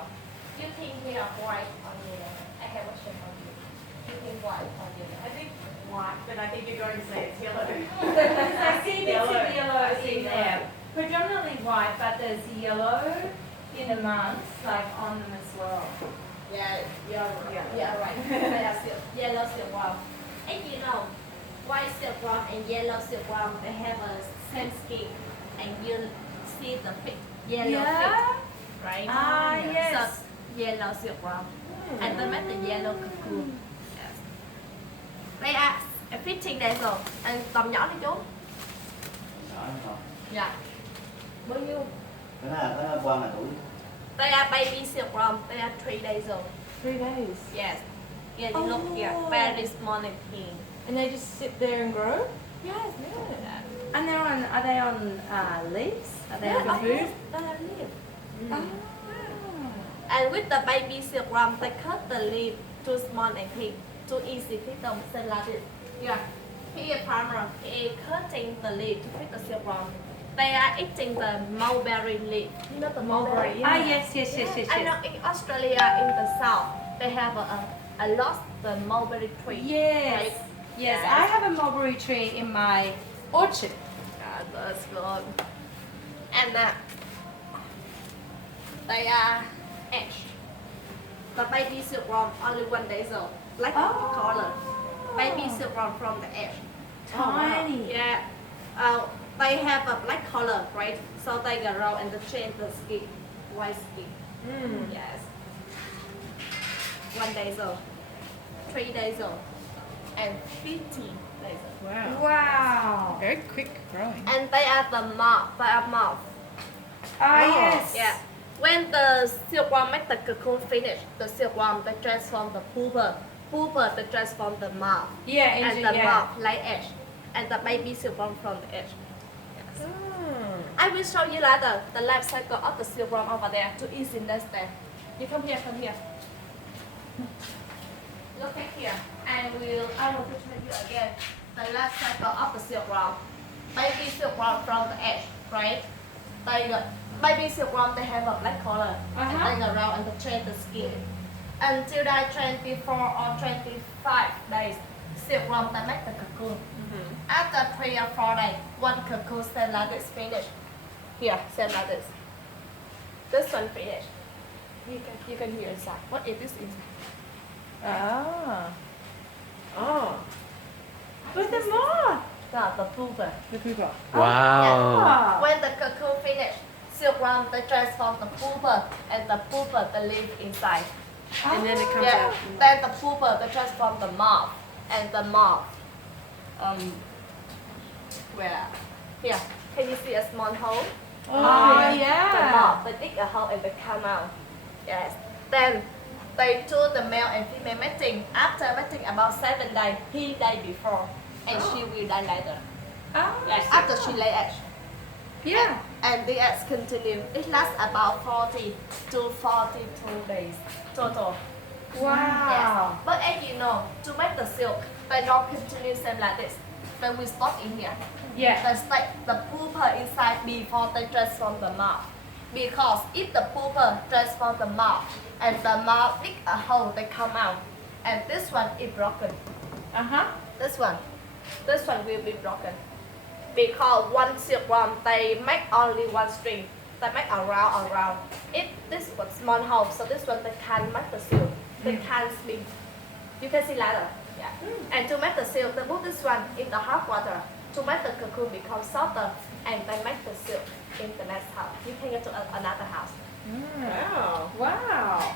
well. You think here white or yellow? I have a question for you. You think white or yellow? I think white, but I think you're going to say it's yellow. I see bits Yellow. of yellow I see in there. Predominantly white, but there's yellow in amongst, like on them as well. Yeah, Yeah. yeah, right. They are yellow silkworm. And you know, white silkworm and yellow silkworm, they have a same skin, and you see the yellow feet, right? Ah, yes. So yellow silkworm, and they make the yellow cocoon. Yes. They are 15 days old, and tầm nhỏ đi chú. Nhỏ không? Dạ. Bao nhiêu? Cái nó qua mà tuổi. They are baby silkworm. They are 3 days old. 3 days. Yes. Yeah, you look here, very small and pink. And they just sit there and grow? Yes, yeah. And are they on leaves? Are they Yeah, on of food? course, they are leaves. Ah. And with the baby silkworm, they cut the leaf too small and pink, too easy fit them send like this. Yeah. Here, farmer is cutting the leaf to fit the silkworm. They are eating the mulberry leaf. You know the mulberry? Ah, yes, yes, yes, yes, I know yes. in Australia, in the south, they have a lot the mulberry tree. Yes, Right? yes. I have a mulberry tree in my orchard. That's good. And they are edged. The baby silkworm only 1 day old, black color. Baby silkworm from the edge. Tiny. Yeah. They have a black color, right? So they grow and they change the skin, white skin. Yes. 1 day old, 3 days old, and 15 days old. Wow. Wow. Very quick growing. And they are the moth. They are moth. Ah, yes. Yeah. When the silkworm make the cocoon finish, the silkworm they transform the pupa. Pupa they transform the moth. Yeah, And into, the yeah. moth lay egg. And the baby silkworm from the egg. Yes. I will show you later the life cycle of the silkworm over there to easy understand. You come here, come here. Look at here. I want to show you again the life cycle of the silkworm. Baby silkworm from the egg, right? Baby silkworm they have a black color and they go around and they change the skin. Until they 24 or 25 days, silkworm they make the cocoon. After 3 or 4 days, one cocoon stand like this finish. Here, stand like this. This one finish. You can hear inside. What is this inside? Ah. Oh, With the moth. The pupa. the pupa. Wow. Ah. When the cocoon finish, silkworm they transform the pupa and the pupa they live inside. And then it comes Yeah. out. Then the pupa they transform the moth and the moth. Where? Here. Can you see a small hole? Oh, The yeah. moth they dig a hole and they come out. Yes. Then they do the male and female mating. After mating about 7 days, he died before, and she will die later. Ah. Yes. After she lay eggs. Yeah. And the eggs continue. It lasts about 40 to 42 days total. Wow. Yes. But as you know, to make the silk, they don't continue same like this. They will stop in here. Yeah. They stick the pupa inside before they transform the moth. Because if the pupa transform the moth and the moth dig a hole, they come out. And this one is broken. Uh-huh. This one will be broken. Because one silkworm, they make only one string. They make around. If this was small hole, so this one they can't make the silk. They can't spin. You can see later. Yeah. And to make the silk, they put this one in the hot water to make the cocoon become softer, and they make the silk in the next house. You can go to another house. Wow. Wow.